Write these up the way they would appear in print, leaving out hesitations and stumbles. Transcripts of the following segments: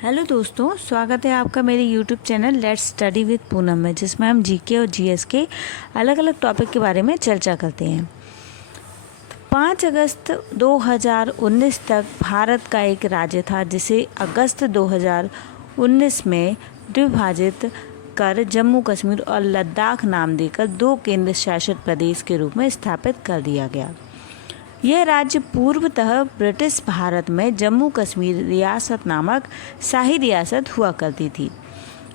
Hello दोस्तों, स्वागत है आपका मेरे YouTube channel let's study with Poonam में, जिसमें हम जीके और जीएस के अलग अलग टॉपिक के बारे में चर्चा करते हैं। 5 अगस्त 2019 तक भारत का एक राज्य था, जिसे अगस्त 2019 में द्विभाजित कर जम्मू कश्मीर और लद्दाख नाम देकर 2 केंद्र शासित प्रदेश के रूप में स्थापित कर दिया गया। यह राज्य पूर्वतः ब्रिटिश भारत में जम्मू कश्मीर रियासत नामक शाही रियासत हुआ करती थी।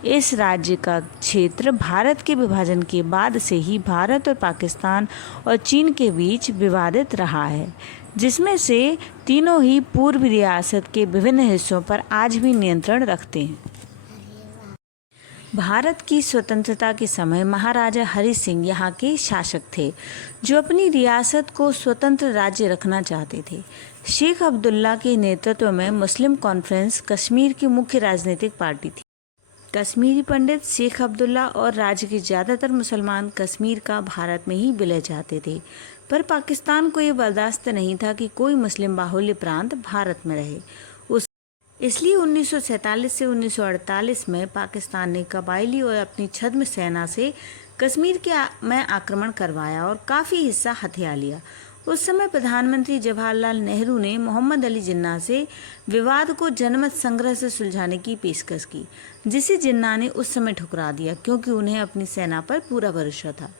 इस राज्य का क्षेत्र भारत के विभाजन के बाद से ही भारत और पाकिस्तान और चीन के बीच विवादित रहा है, जिसमें से तीनों ही पूर्व रियासत के विभिन्न हिस्सों पर आज भी नियंत्रण रखते हैं। भारत की स्वतंत्रता के समय महाराजा हरि सिंह यहाँ के शासक थे, जो अपनी रियासत को स्वतंत्र राज्य रखना चाहते थे। शेख अब्दुल्ला के नेतृत्व में मुस्लिम कॉन्फ्रेंस कश्मीर की मुख्य राजनीतिक पार्टी थी। कश्मीरी पंडित शेख अब्दुल्ला और राज्य के ज़्यादातर मुसलमान कश्मीर का भारत में ही विलय चाहते थे, पर पाकिस्तान को ये बर्दाश्त नहीं था कि कोई मुस्लिम बाहुल्य प्रांत भारत में रहे। इसलिए 1947 से 1948 में पाकिस्तान ने कबायली और अपनी छद्म सेना से कश्मीर में आक्रमण करवाया और काफ़ी हिस्सा हथिया लिया। उस समय प्रधानमंत्री जवाहरलाल नेहरू ने मोहम्मद अली जिन्ना से विवाद को जनमत संग्रह से सुलझाने की पेशकश की, जिसे जिन्ना ने उस समय ठुकरा दिया, क्योंकि उन्हें अपनी सेना पर पूरा भरोसा था।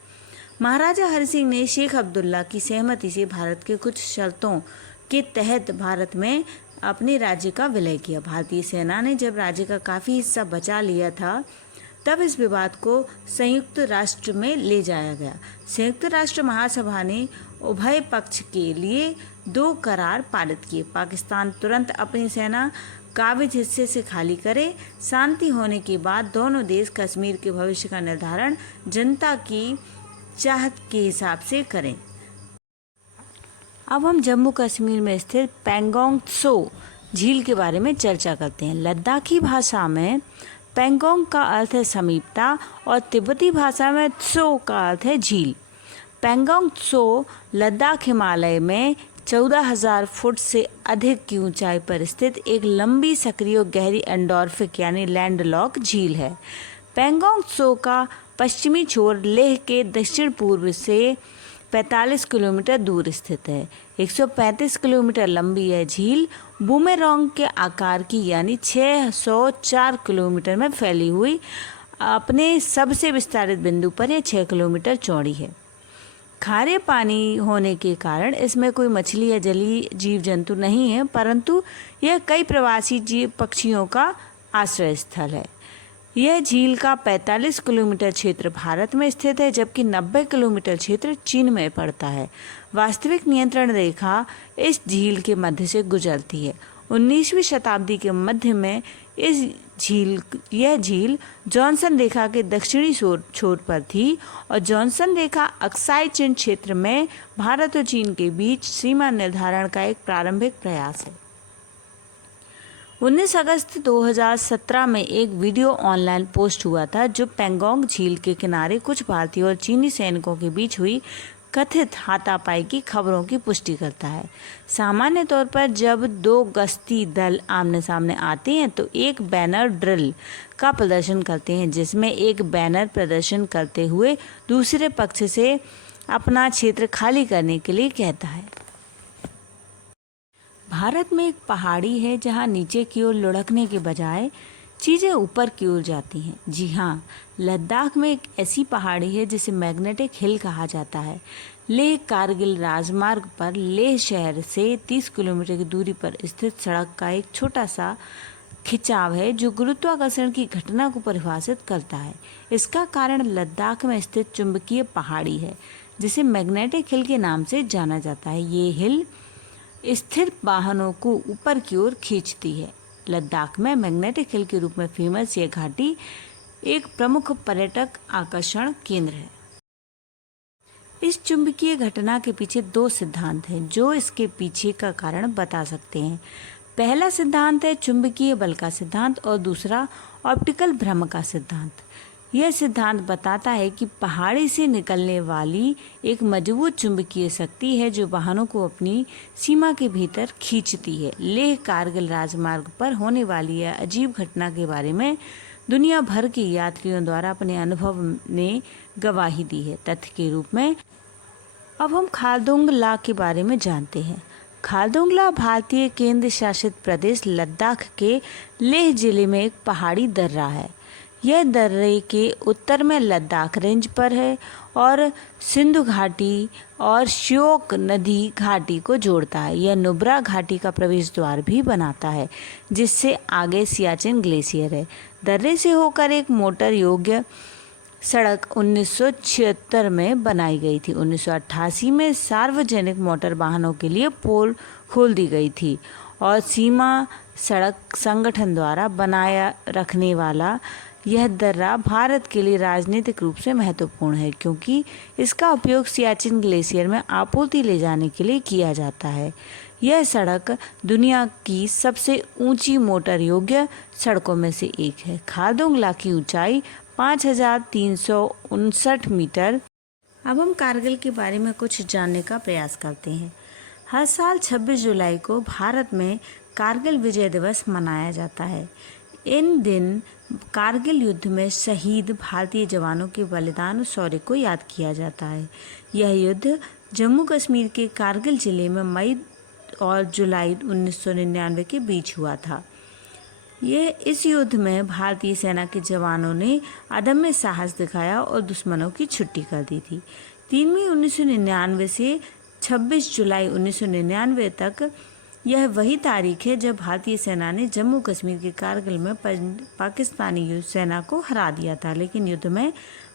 महाराजा हरि सिंह ने शेख अब्दुल्ला की सहमति से भारत के कुछ शर्तों के तहत भारत में अपने राज्य का विलय किया। भारतीय सेना ने जब राज्य का काफ़ी हिस्सा बचा लिया था, तब इस विवाद को संयुक्त राष्ट्र में ले जाया गया। संयुक्त राष्ट्र महासभा ने उभय पक्ष के लिए 2 करार पारित किए। पाकिस्तान तुरंत अपनी सेना काबिज हिस्से से खाली करे। शांति होने के बाद दोनों देश कश्मीर के भविष्य का निर्धारण जनता की चाहत के हिसाब से करें। अब हम जम्मू कश्मीर में स्थित पेंगोंग त्सो झील के बारे में चर्चा करते हैं। लद्दाखी भाषा में पेंगोंग का अर्थ है समीपता और तिब्बती भाषा में त्सो का अर्थ है झील। पेंगोंग त्सो लद्दाख हिमालय में 14,000 फुट से अधिक की ऊंचाई पर स्थित एक लंबी, सक्रिय और गहरी एंडोर्फिक यानी लैंडलॉक झील है। पेंगोंग त्सो का पश्चिमी छोर लेह के दक्षिण पूर्व से 45 किलोमीटर दूर स्थित है। 135 किलोमीटर लंबी यह झील बूमेरॉन्ग के आकार की यानी 604 किलोमीटर में फैली हुई अपने सबसे विस्तारित बिंदु पर यह 6 किलोमीटर चौड़ी है। खारे पानी होने के कारण इसमें कोई मछली या जलीय जीव जंतु नहीं है, परंतु यह कई प्रवासी जीव पक्षियों का आश्रय स्थल है। यह झील का 45 किलोमीटर क्षेत्र भारत में स्थित है, जबकि 90 किलोमीटर क्षेत्र चीन में पड़ता है। वास्तविक नियंत्रण रेखा इस झील के मध्य से गुजरती है। 19वीं शताब्दी के मध्य में यह झील जॉनसन रेखा के दक्षिणी छोर पर थी और जॉनसन रेखा अक्साई चिन क्षेत्र में भारत और चीन के बीच सीमा निर्धारण का एक प्रारंभिक प्रयास है। 19 अगस्त 2017 में एक वीडियो ऑनलाइन पोस्ट हुआ था, जो पेंगोंग झील के किनारे कुछ भारतीय और चीनी सैनिकों के बीच हुई कथित हाथापाई की खबरों की पुष्टि करता है। सामान्य तौर पर जब 2 गश्ती दल आमने सामने आते हैं तो एक बैनर ड्रिल का प्रदर्शन करते हैं, जिसमें एक बैनर प्रदर्शन करते हुए दूसरे पक्ष से अपना क्षेत्र खाली करने के लिए कहता है। भारत में एक पहाड़ी है जहां नीचे की ओर लुढ़कने के बजाय चीज़ें ऊपर की ओर जाती हैं। जी हाँ, लद्दाख में एक ऐसी पहाड़ी है जिसे मैग्नेटिक हिल कहा जाता है। लेह कारगिल राजमार्ग पर लेह शहर से 30 किलोमीटर की दूरी पर स्थित सड़क का एक छोटा सा खिंचाव है, जो गुरुत्वाकर्षण की घटना को परिभाषित करता है। इसका कारण लद्दाख में स्थित चुंबकीय पहाड़ी है, जिसे मैग्नेटिक हिल के नाम से जाना जाता है। ये हिल स्थिर वाहनों को ऊपर की ओर खींचती है। लद्दाख में मैग्नेटिक हिल के रूप में फेमस यह घाटी एक प्रमुख पर्यटक आकर्षण केंद्र है। इस चुंबकीय घटना के पीछे 2 सिद्धांत हैं, जो इसके पीछे का कारण बता सकते हैं। पहला सिद्धांत है चुंबकीय बल का सिद्धांत और दूसरा ऑप्टिकल भ्रम का सिद्धांत। यह सिद्धांत बताता है कि पहाड़ी से निकलने वाली एक मजबूत चुंबकीय शक्ति है जो वाहनों को अपनी सीमा के भीतर खींचती है। लेह कारगिल राजमार्ग पर होने वाली यह अजीब घटना के बारे में दुनिया भर के यात्रियों द्वारा अपने अनुभव ने गवाही दी है। तथ्य के रूप में अब हम खारदुंग ला के बारे में जानते हैं। खारदुंग ला भारतीय केंद्र शासित प्रदेश लद्दाख के लेह जिले में एक पहाड़ी दर्रा है। यह दर्रे के उत्तर में लद्दाख रेंज पर है और सिंधु घाटी और श्योक नदी घाटी को जोड़ता है। यह नुब्रा घाटी का प्रवेश द्वार भी बनाता है जिससे आगे सियाचिन ग्लेशियर है। दर्रे से होकर एक मोटर योग्य सड़क 1976 में बनाई गई थी। 1988 में सार्वजनिक मोटर वाहनों के लिए पोल खोल दी गई थी और सीमा सड़क संगठन द्वारा बनाया रखने वाला यह दर्रा भारत के लिए राजनीतिक रूप से महत्वपूर्ण है क्योंकि इसका उपयोग सियाचिन ग्लेशियर में आपूर्ति ले जाने के लिए किया जाता है। यह सड़क दुनिया की सबसे ऊंची मोटर योग्य सड़कों में से एक है। खारदुंग ला की ऊंचाई 5359 मीटर। अब हम कारगिल के बारे में कुछ जानने का प्रयास करते हैं। हर साल 26 जुलाई को भारत में कारगिल विजय दिवस मनाया जाता है। इन दिन कारगिल युद्ध में शहीद भारतीय जवानों के बलिदान और शौर्य को याद किया जाता है। यह युद्ध जम्मू कश्मीर के कारगिल जिले में मई और जुलाई 1999 के बीच हुआ था। इस युद्ध में भारतीय सेना के जवानों ने अदम्य साहस दिखाया और दुश्मनों की छुट्टी कर दी थी। 3 मई 1999 से 26 जुलाई 1999 तक यह वही तारीख है जब भारतीय सेना ने जम्मू कश्मीर के कारगिल में पाकिस्तानी सेना को हरा दिया था। लेकिन युद्ध में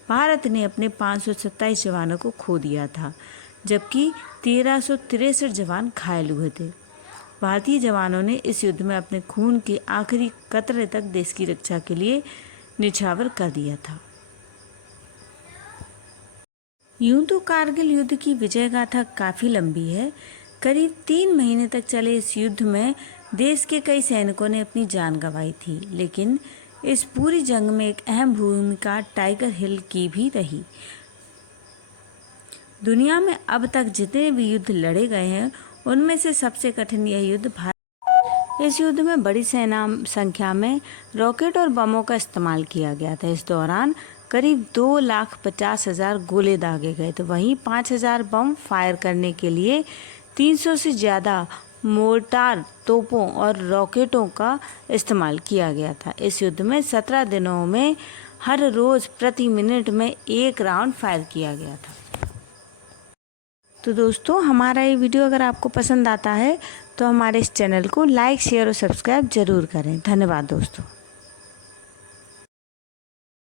भारत ने अपने 527 जवानों को खो दिया था जबकि 1363 जवान घायल हुए थे। भारतीय जवानों ने इस युद्ध में अपने खून के आखिरी कतरे तक देश की रक्षा के लिए निछावर कर दिया था। यूं तो कारगिल युद्ध की विजय गाथा काफ़ी लंबी है। करीब 3 महीने तक चले इस युद्ध में देश के कई सैनिकों ने अपनी जान गंवाई थी, लेकिन इस पूरी जंग में एक अहम भूमिका टाइगर हिल की भी रही। दुनिया में अब तक जितने भी युद्ध लड़े गए हैं उनमें से सबसे कठिन यह युद्ध भारत। इस युद्ध में बड़ी संख्या में रॉकेट और बमों का इस्तेमाल किया गया था। इस दौरान करीब 2,50,000 गोले दागे गए थे। वहीं 5,000 बम फायर करने के लिए 300 से ज़्यादा मोर्टार तोपों और रॉकेटों का इस्तेमाल किया गया था। इस युद्ध में 17 दिनों में हर रोज़ प्रति मिनट में 1 राउंड फायर किया गया था। तो दोस्तों, हमारा ये वीडियो अगर आपको पसंद आता है तो हमारे इस चैनल को लाइक, शेयर और सब्सक्राइब ज़रूर करें। धन्यवाद दोस्तों।